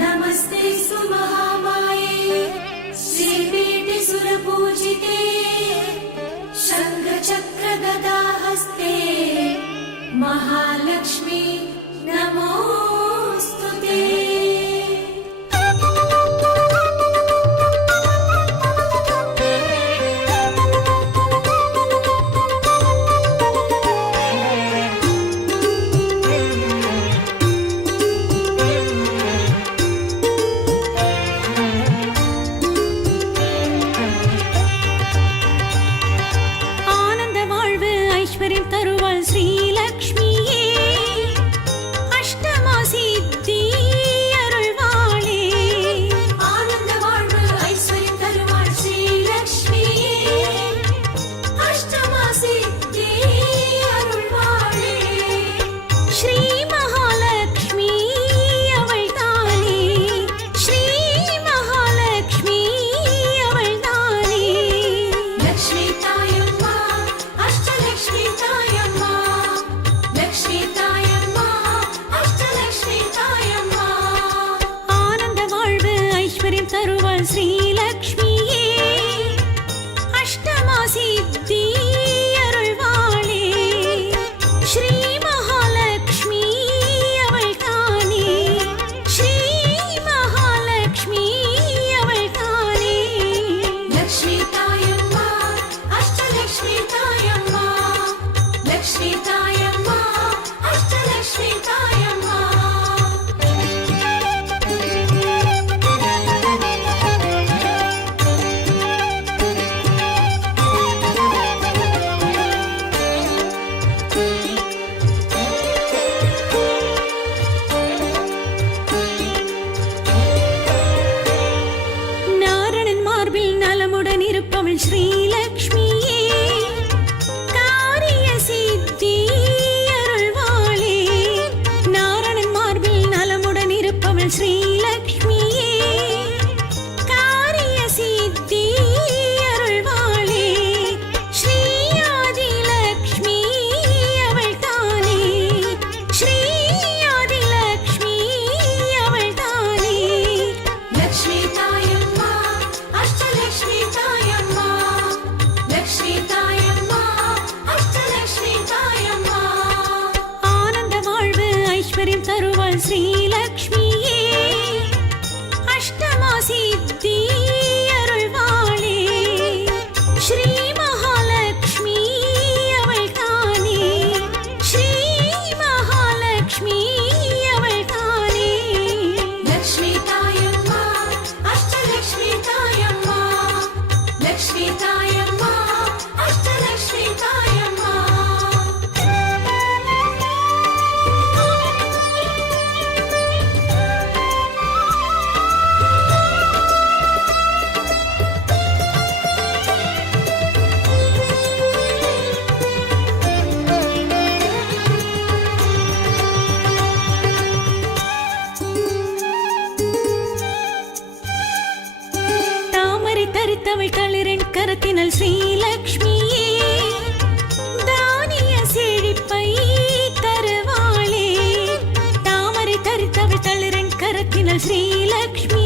नमस्तेस्तु महामाये श्रीपीठे सुरपूजिते शङ्खचक्रगदाहस्ते महालक्ष्मी नमोऽस्तुते। தருவாள் ஸ்ரீலக்ஷ்மியே அஷ்டமா சித்தி அருள்வாளே. ஆனந்த வாழ்வு ஐஸ்வர்யம் தருவாள் ஸ்ரீலக்ஷ்மியே அஷ்டமா சித்தி அருள்வாளே. ஸ்ரீ மகாலக்ஷ்மி அவள் தானே, ஸ்ரீ மகாலக்ஷ்மி அவள் தானே. லக்ஷ்மி தாயம்மா அஷ்டலக்ஷ்மி தாயம்மா, லக்ஷ்மி தாயம்மா அஷ்டலக்ஷ்மி தாயம்மா. ஆனந்த வாழ்வு ஐஸ்வர்யம் தருவாள் ஸ்ரீலக்ஷ்மியே அஷ்டமா சித்தி அருள்வாளே. ஸ்ரீ மகாலக்ஷ்மி அவள் தானே, ஸ்ரீ மகாலக்ஷ்மி அவள் தானே. லக்ஷ்மி தாயம்மா அஷ்டலக்ஷ்மி தாயம்மா, லக்ஷ்மி தாயம்மா அஷ்டலக்ஷ்மி தாயம்மா. நாரணன் மார்பில் நலமுடன் இருப்பவள் ஸ்ரீலக்ஷ்மியே காரிய சித்தி அருள்வாளே. நாரணன் மார்பில் நலமுடன் இருப்பவள் ஸ்ரீலக்ஷ்மியே காரிய சித்தி அருள்வாளே. ஸ்ரீ ஆதிலக்ஷ்மி அவள் தானே, ஸ்ரீ ஆதிலக்ஷ்மி அவள் தானே. லக்ஷ்மி தாயம்மா அஷ்டலக்ஷ்மி தாயம்மா, லக்ஷ்மி தாயம்மா அஷ்டலக்ஷ்மி தாயம்மா. ஆனந்த வாழ்வு ஐஸ்வர்யம் தருவாள் ஸ்ரீலக்ஷ்மியே அஷ்டமா சித்தி அருள்வாளே. ஸ்ரீ மகாலக்ஷ்மி அவள் தானே, ஸ்ரீ மகாலக்ஷ்மி அவள் தானே. லக்ஷ்மி தாயம்மா அஷ்டலக்ஷ்மி தாயம்மா, லக்ஷ்மி தாயம்மா அஷ்டலக்ஷ்மி தாயம்மா. தாமரை தரித்தவள் தளிரின் கரத்தினல் ஸ்ரீலக்ஷ்மியே தானிய செழிப்பை தருவாளே. தாமரை தரித்தவள் தளிரின் கரத்தினல் ஸ்ரீலக்ஷ்மி